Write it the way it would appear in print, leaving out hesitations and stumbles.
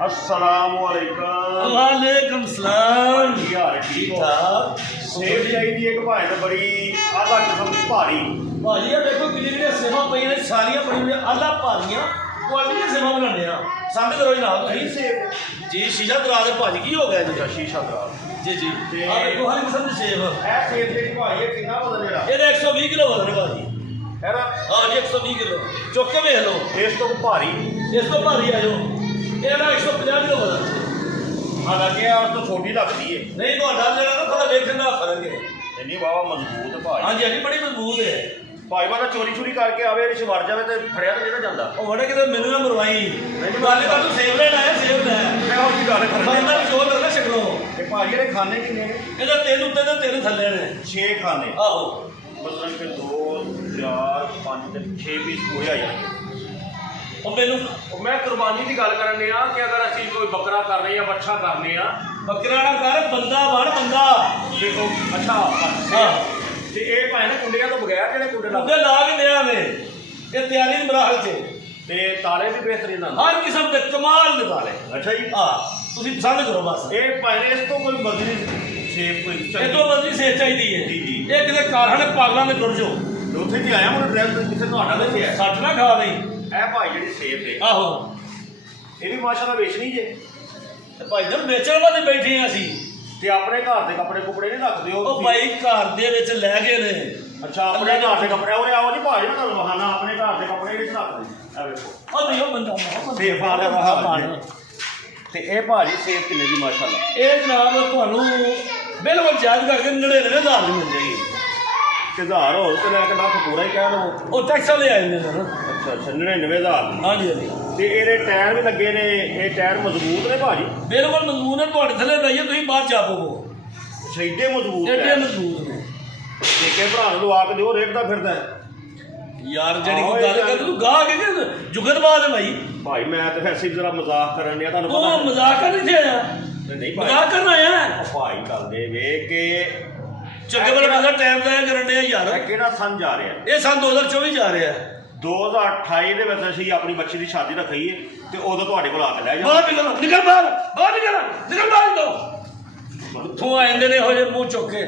अस्सलामुअलैकुम। वालेकुम सलाम। यार ठीक ठाक। सेब चाहिए एक भाई ने बड़ी आधा किस्म भारी भाजी आ देखो किन्नी सेवा पई ने सारियां पई आधा भारियां क्वालिटी दी सेवा बनाने आ सामने करो जनाब नहीं सेब जी शीशा दराज है भाजी की हो गया जी शीशा दराज जी जी आ देखो हर किस्म दे सेब ए सेब दे भाई ये कितना वजन है ਇਹਦਾ 120 ਕਿਲੋ ਵਜ਼ਨ ਹੈ ਭਾਜੀ है ना ਹਾਂ ਜੀ 120 ਕਿਲੋ ਚੁੱਕ ਕੇ ਵੇਖ ਲਓ ਇਸ ਤੋਂ ਭਾਰੀ ਇਸ ਤੋਂ ਭਾਰੀ ਆ ਜਾਓ ਇਹਦਾ 150 ਕਿਲੋ ਵਜ਼ਨ हालांकि यार तो छोटी लगती है नहीं ਤੁਹਾਡਾ ਜਿਹੜਾ ਨਾ ਥੋੜਾ ਵੇਖਣ ਦਾ ਫਰਕ ਹੈ नहीं बाबा मजबूत भाई हाँ जी हाँ जी बड़ी मजबूत है भाई बाबा चोरी चोरी करके आवे रिश मर जावे तो फड़िया तो नहीं जाता ਉਹ ਵੜੇ ਕਿਤੇ ਮੈਨੂੰ ਨਾ ਮਰਵਾਈ ਗੱਲ ਕਰ ਤੂੰ ਸੇਬ ਲੈਣਾ ਹੈ ਸੇਬ ਲੈ मैं और की गल कर ਬੰਦਾ ਵੀ ਜੋਰ ਕਰਨਾ ਛਕਲੋ ये भाई ने खाने कितने ने ਇਹਦਾ ਤਿੰਨ ਉੱਤੇ ਤੇ ਤਿੰਨ ਥੱਲੇ ਨੇ 6 खाने ਆਹੋ मतलब कि 2 4 5 ਤੇ 6 ਪੀਸ ਪੂਰੇ ਆ ਜਾਣਗੇ ਉਹ ਮੈਨੂੰ मैं कुर्बानी की गल करने आ कि अगर असं कोई बकरा कर रहे या बच्छा करने आ ਬੱਕਰਾ ਨਾ ਕਰ ਬੰਦਾ ਬਣ ਬੰਦਾ देखो अच्छा ਹਾਂ ਤੇ ਇਹ ਭਾਵੇਂ ਨਾ ਕੁੰਡਿਆਂ ਤੋਂ ਬਗੈਰ ਜਿਹੜੇ ਕੁੰਡੇ ਲਾ ਉਹਦੇ ਲਾ ਕੇ ਦਿਆ ਵੇ ਇਹ ਤਿਆਰੀ ਦੀ ਮਰਾਹਲ 'ਚ ਤੇ ਤਾਲੇ ਵੀ ਬਿਹਤਰੀਨ ਨਾਲ ਹਰ ਕਿਸਮ ਦੇ ਕਮਾਲ ਦੇ ਤਾਲੇ ਅੱਛਾ ਜੀ ਹਾਂ ਤੁਸੀਂ ਪਸੰਦ ਕਰੋ ਬਸ ਇਹ ਭਾਵੇਂ ਇਸ ਤੋਂ ਕੋਈ ਬਦਲੀ ਸ਼ੇਪ ਕੋਈ ਇਹ ਤੋਂ ਬਦਲੀ ਸੇਚ ਚਾਹੀਦੀ ਹੈ ਜੀ ਜੀ ਇਹ ਕਿਤੇ ਕਾਰਖਾਨੇ ਪਾਗਲਾਂ ਦੇ ਟੁਰ ਜਾਓ ਉੱਥੇ ਜੀ ਆਇਆ ਮੈਨੂੰ ਐਡਰੈਸ ਕਿਸੇ ਤੁਹਾਡਾ ਦੱਸਿਆ ਸੱਟ ਨਾ ਖਾ ਲਈ ਇਹ ਭਾਈ ਜਿਹੜੀ ਸੇਬ ਦੇ ਆਹੋ ਇਹ ਵੀ ਮਾਸ਼ਾਅੱਲਾ ਵੇਚਣੀ ਜੇ ਤੇ ਭਾਈ ਜਨ ਵੇਚਣ ਵਾਲੇ ਬੈਠੇ ਆ ਅਸੀਂ ਤੇ ਆਪਣੇ ਘਰ ਦੇ ਕੱਪੜੇ ਕੁਪੜੇ ਨਹੀਂ ਰੱਖਦੇ ਉਹ ਭਾਈ ਘਰ ਦੇ ਵਿੱਚ ਲੈ ਗਏ ਨੇ ਅੱਛਾ ਆਪਣੇ ਘਰ ਦੇ ਕੱਪੜੇ ਉਹਨੇ ਆਓ ਜੀ ਭਾਜੀ ਮੈਂ ਤੁਹਾਨੂੰ ਬਹਾਨਾ ਆਪਣੇ ਘਰ ਦੇ ਕੱਪੜੇ ਵਿੱਚ ਰੱਖਦੇ ਆ ਵੇਖੋ ਉਹ ਨਹੀਂ ਉਹ ਬੰਦਾ ਸੇਬ ਵਾਲਾ ਹਾਲ ਤੇ ਇਹ ਭਾਜੀ ਸੇਬ ਕਿੰਨੇ ਦੀ ਮਾਸ਼ਾਅੱਲਾ ਇਹ ਜਨਾਬ ਤੁਹਾਨੂੰ ਬਿਲਕੁਲ ਜਾਇਜ਼ ਕਰਕੇ 99,000 ਦੀ ਮਿਲ ਜਾਏਗੀ ਕਿ 1000 ਹੋਰ ਤੇ ਲੈ ਕੇ ਲੱਖ ਪੂਰਾ ਹੀ ਕਹਿ ਲਓ ਉਹ ਟੈਕਸ ਵਾਲੇ ਆਏ ਨੇ ਸਰ ਅੱਛਾ 99,000 ਹਾਂਜੀ ਹਾਂਜੀ ਤੇ ਇਹਦੇ ਟਾਇਰ ਵੀ ਲੱਗੇ ਨੇ ਇਹ ਟਾਇਰ ਮਜ਼ਬੂਤ ਨੇ ਭਾਜੀ ਬਿਲਕੁਲ ਮਜ਼ਬੂਤ ਨੇ ਤੁਹਾਡੇ ਥੱਲੇ ਲਈਏ ਤੁਸੀਂ ਬਾਹਰ ਜਾ ਪਵੋ ਸ਼ਹੀਦੇ ਮਜ਼ਬੂਤ ਐਡੇ ਮਜ਼ਬੂਤ ਨੇ ਠੇਕੇ ਭਰਾ ਨੂੰ ਲਵਾ ਕੇ ਦਿਓ ਰੇਟਦਾ ਫਿਰਦਾ ਯਾਰ ਜਿਹੜੀ ਕੋਈ ਗੱਲ ਕਰ ਤੂੰ ਗਾਹ ਕੇ ਜੁਗਤਬਾਜ਼ ਹੈ ਭਾਈ ਮੈਂ ਤੇ ਵੈਸੇ ਵੀ ਜ਼ਰਾ ਮਜ਼ਾਕ ਕਰਨ ਡਿਆ ਤੁਹਾਨੂੰ ਪਤਾ ਉਹ ਮਜ਼ਾਕ ਕਰਨ ਇੱਥੇ ਆਇਆ ਨਹੀਂ ਭਾਈ ਮਜ਼ਾਕ ਕਰਨ ਆਇਆ ਭਾਈ ਗੱਲ ਦੇ ਵੇਖ ਕੇ ਚੰਗੇ ਵਾਲਾ ਬੰਦਾ ਟਾਈਮ ਦਾ ਕਰਨ ਡਿਆ ਯਾਰ ਇਹ ਕਿਹੜਾ ਸੰਨ ਜਾ ਰਿਹਾ ਇਹ ਸੰਨ 2024 ਜਾ ਰਿਹਾ 2028 ਦੇ ਵਿੱਚ ਅਸੀਂ ਆਪਣੀ ਬੱਚੀ ਦੀ ਸ਼ਾਦੀ ਰੱਖੀ ਹੈ ਤੇ ਉਦੋਂ ਤੁਹਾਡੇ ਕੋਲ ਆ ਕੇ ਲੈ ਬਾਹਰ ਨਿਕਲ ਬਾਹਰ ਨਿਕਲ ਬਾਹਰ ਦੋ ਉੱਥੋਂ ਆ ਜਾਂਦੇ ਨੇ ਇਹੋ ਜਿਹੇ ਮੂੰਹ ਚੁੱਕ ਕੇ